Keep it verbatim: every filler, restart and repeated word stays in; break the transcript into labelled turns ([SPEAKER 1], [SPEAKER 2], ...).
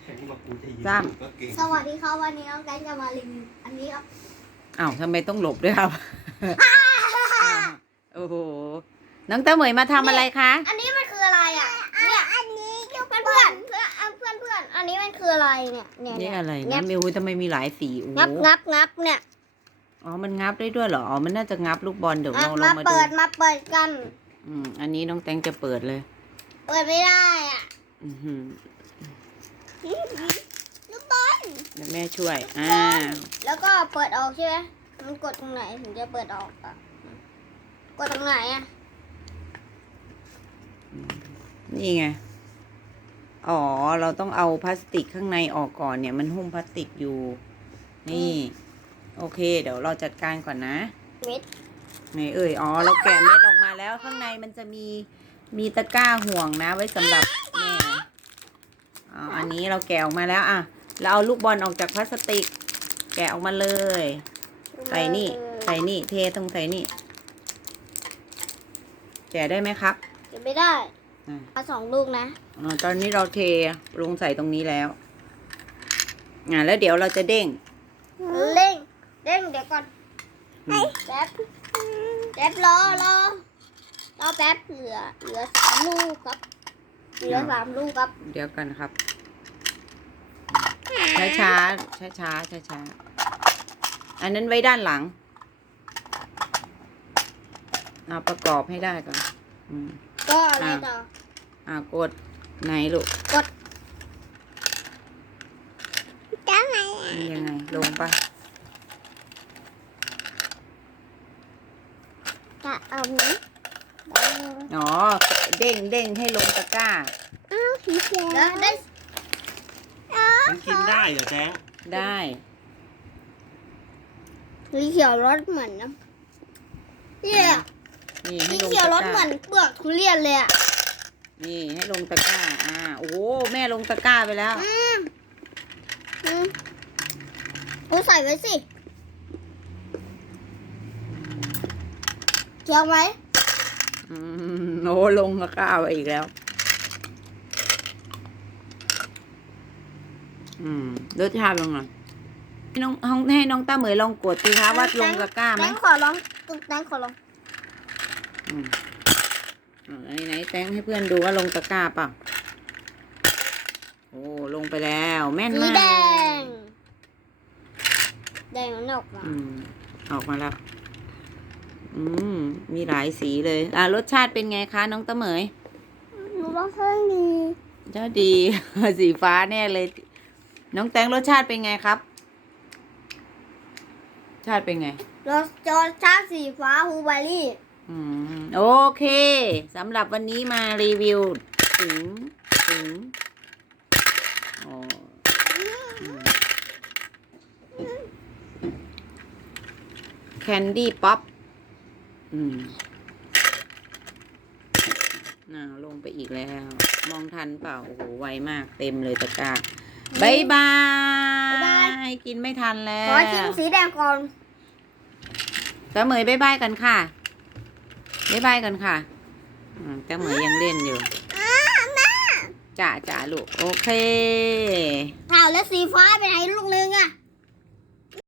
[SPEAKER 1] จ้าม
[SPEAKER 2] สวัสดีครับวันนี้น้องแกงจะมารีวิวอันนี้ครับ
[SPEAKER 1] อ้าวทำไมต้องหลบด้วยครับ โอ้โห น้องเต้าเหมยมาทำอะไรคะ
[SPEAKER 2] อันนี้มันคืออะไรอ่ะเนี่ยอันนี้เพื่อนเพื่อนเพื่อนเพื่อนเพื่อนอันนี้มันคืออะไรเนี่ยเนี่ย
[SPEAKER 1] นี่อะไร
[SPEAKER 2] งั
[SPEAKER 1] นะ
[SPEAKER 2] บ
[SPEAKER 1] มิวทำไมมีหลายสีโอ้
[SPEAKER 2] งับงับงับเนี่ย
[SPEAKER 1] อ๋อ มันงับได้ด้วยเหรอ อ๋อ มันน่าจะงับลูกบอลเดี๋ยว
[SPEAKER 2] อ่ะ
[SPEAKER 1] เราลอ
[SPEAKER 2] มาง
[SPEAKER 1] มาดู
[SPEAKER 2] เปิดมาเปิดกัน
[SPEAKER 1] อืม อันนี้น้องแตงจะเปิดเลย
[SPEAKER 2] เปิดไม่ได้อ่ะ
[SPEAKER 1] อือหือ
[SPEAKER 2] ลูกบอล
[SPEAKER 1] เดี๋ยวแม่ช่วย อ่า
[SPEAKER 2] แล้วก็เปิดออกใช่ไหมมันกดตรงไหนถึงจะเปิดออกอ่ะกดตรงไหนอ่ะ
[SPEAKER 1] นี่ไง อ๋อ เราต้องเอาพลาสติกข้างในออกก่อนเนี่ย มันหุ้มพลาสติกอยู่ นี่ โอเค เดี๋ยวเราจัดการก่อนนะ
[SPEAKER 2] เม็ด
[SPEAKER 1] ไหนเอ่ย อ๋อ เราแกะเม็ดออกมาแล้ว ข้างในมันจะมี มีตะกร้าห่วงนะ ไว้สำหรับแม่อ๋ออันนี้เราแกะออกมาแล้ว อ่ะ เราเอาลูกบอลออกจากพลาสติก แกะออกมาเลย ใส่นี่ ใส่นี่ เทตรงใส่นี่ แกะได้ไหมครับ
[SPEAKER 2] เก็บไม่ได้
[SPEAKER 1] อ่ะ
[SPEAKER 2] มาสองลูกนะ
[SPEAKER 1] อ๋อตอนนี้เราเทลงใส่ตรงนี้แล้วอ่าแล้วเดี๋ยวเราจะเด้ง
[SPEAKER 2] เร่งเร่งเดี๋ยวก่อน
[SPEAKER 1] อืม
[SPEAKER 2] แป๊บแป๊บรอรอรอแป๊บเหลือเหลือสามลูกครับเหลือสามลูกครับ
[SPEAKER 1] เดี๋ยวกันครับ ช้าช้าช้าช้าช้าช้าๆอันนั้นไว้ด้านหลังเอาประกอบให้ได้ก่อนอืม
[SPEAKER 2] ก็อะไรต่อ
[SPEAKER 1] อ่ากดไหนลูก
[SPEAKER 2] กดจะไง
[SPEAKER 1] นี่ยังไงลงปะ
[SPEAKER 2] จะเอาไหม
[SPEAKER 1] อ๋อเด้งเด้งให้ลงตะกร้า
[SPEAKER 2] อ้าวสีเขียวแล้วได้
[SPEAKER 3] มันกินได้เหรอแจ๊ง
[SPEAKER 1] ได้
[SPEAKER 2] สีเขียวรสเหมือนน้ำเนี่ย
[SPEAKER 1] นี่
[SPEAKER 2] สี
[SPEAKER 1] ให้ลง
[SPEAKER 2] เขียว
[SPEAKER 1] ตะ
[SPEAKER 2] ร
[SPEAKER 1] ก
[SPEAKER 2] ส
[SPEAKER 1] ร้า
[SPEAKER 2] เหมือนเปลือกทุเรียนเลยอ่ะ
[SPEAKER 1] นี่ให้ลงตะกร้า อ่า โอ้โหแม่ลงตะกร้าไปแล้ว
[SPEAKER 2] อืมอืมกูใส่ไว้สิเขียวไหม
[SPEAKER 1] อืมโอ้ลงตะกร้าไปอีกแล้ว อืมรสชาติเป็นไงให้น้องให้ให้น้องต้าเหมยลองกดสิคะว่าลงตะกร้าไหม
[SPEAKER 2] แตงขอลองแตงขอลอง
[SPEAKER 1] อืมอ่าไหนไหนแตงให้เพื่อนดูว่าลงตะกร้าเปล่าโอ้ลงไปแล้วแม่น
[SPEAKER 2] สี
[SPEAKER 1] มาก
[SPEAKER 2] แดง แดงมันออกมา
[SPEAKER 1] อืมออกมาแล้ว อืมมีหลายสีเลย อ่ารสชาติเป็นไงคะน้องต้าเหมย
[SPEAKER 2] หนูว่าเพิ่งดี
[SPEAKER 1] เจ้าดี สีฟ้าแน่เลย น้องแตงรสชาติเป็นไงครับ ชาติเป็นไง
[SPEAKER 2] รสจอชาติสีฟ้าฮูเบอรี่
[SPEAKER 1] อืมโอเคสำหรับวันนี้มารีวิวถึงถึงอ๋อแคนดี้ป๊อปอืมน่าลงไปอีกแล้ว มองทันเปล่า โอ้โห ไวมากเต็มเลยตะกร้าบายบาย กินไม่ทันแล้
[SPEAKER 2] ข
[SPEAKER 1] ว
[SPEAKER 2] อชิมสีแดงก่อน
[SPEAKER 1] ตาเหมยบายบายกันค่ะบายบายกันค่ะอืมตาเหมยยังเล่นอยู่จ่าจ่าลูก โอเค
[SPEAKER 2] อ้าวแล้วสีฟ้าไปไหนลูกนึงอะ